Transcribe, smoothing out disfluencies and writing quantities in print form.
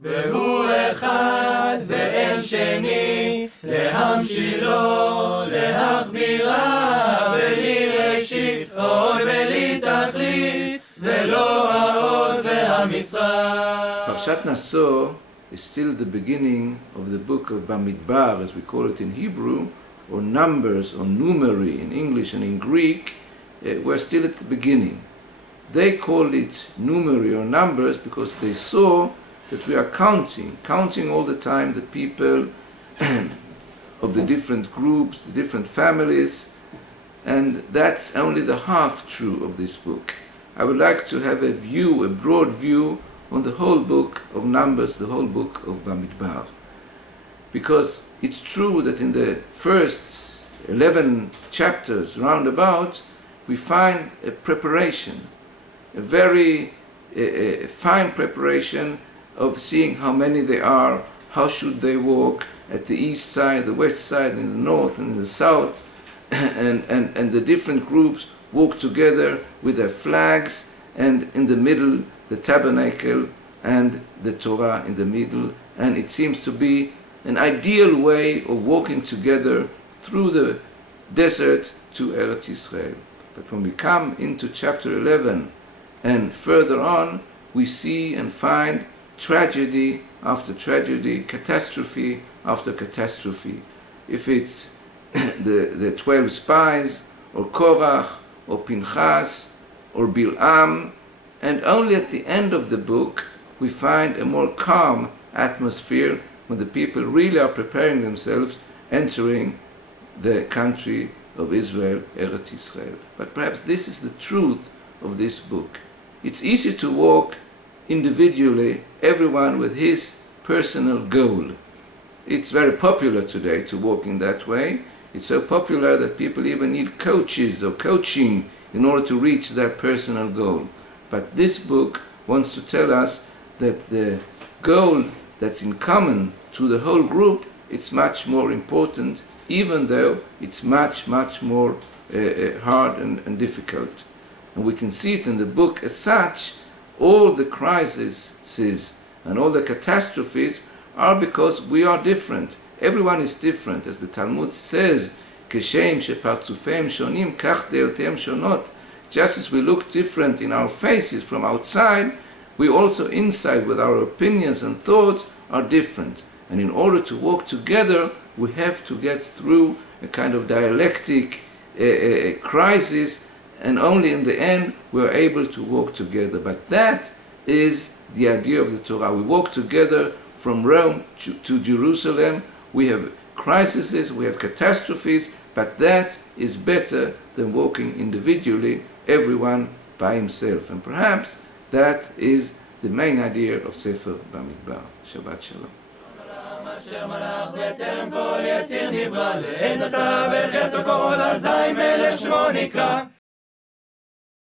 והוא אחד ואין שני, להמשילו, להכבירה, בלי ראשית, עוד בלי תכלית, ולא העוז והמשרה. Parshat Naso is still the beginning of the book of Bamidbar, as we call it in Hebrew, or Numbers, or Numeri in English and in Greek. We're still at the beginning. They called it Numeri or Numbers because they saw that we are counting all the time the people of the different groups, the different families, and that's only the half true of this book. I would like to have a view, a broad view, on the whole book of Numbers, the whole book of Bamidbar. Because it's true that in the first 11 chapters roundabout, we find a preparation, a very fine preparation of seeing how many they are, how should they walk at the east side, the west side, in the north and in the south, and the different groups walk together with their flags, and in the middle the tabernacle and the Torah in the middle, and it seems to be an ideal way of walking together through the desert to Eretz Yisrael. But when we come into chapter 11 and further on, we see and find tragedy after tragedy, catastrophe after catastrophe. If it's the 12 spies, or Korach, or Pinchas, or Bil'am, and only at the end of the book we find a more calm atmosphere when the people really are preparing themselves, entering the country of Israel, Eretz Yisrael. But perhaps this is the truth of this book. It's easy to walk individually, everyone with his personal goal. It's very popular today to walk in that way. It's so popular that people even need coaches or coaching in order to reach their personal goal. But this book wants to tell us that the goal that's in common to the whole group, it's much more important, even though it's much more hard and difficult. And we can see it in the book as such. All the crises and all the catastrophes are because we are different. Everyone is different. As the Talmud says, Keshem shepartzufim shonim, kach deotem shonot. Just as we look different in our faces from outside, we also inside with our opinions and thoughts are different. And in order to walk together, we have to get through a kind of dialectic crisis, and only in the end we are able to walk together. But that is the idea of the Torah. We walk together from Rome to Jerusalem. We have crises, we have catastrophes, but that is better than walking individually, everyone by himself. And perhaps that is the main idea of Sefer Bamidbar. Shabbat Shalom. אשר מלך בטרם כל יציר נברא, לעת נשא בחפצו כל אזי מלך שמו נקרא.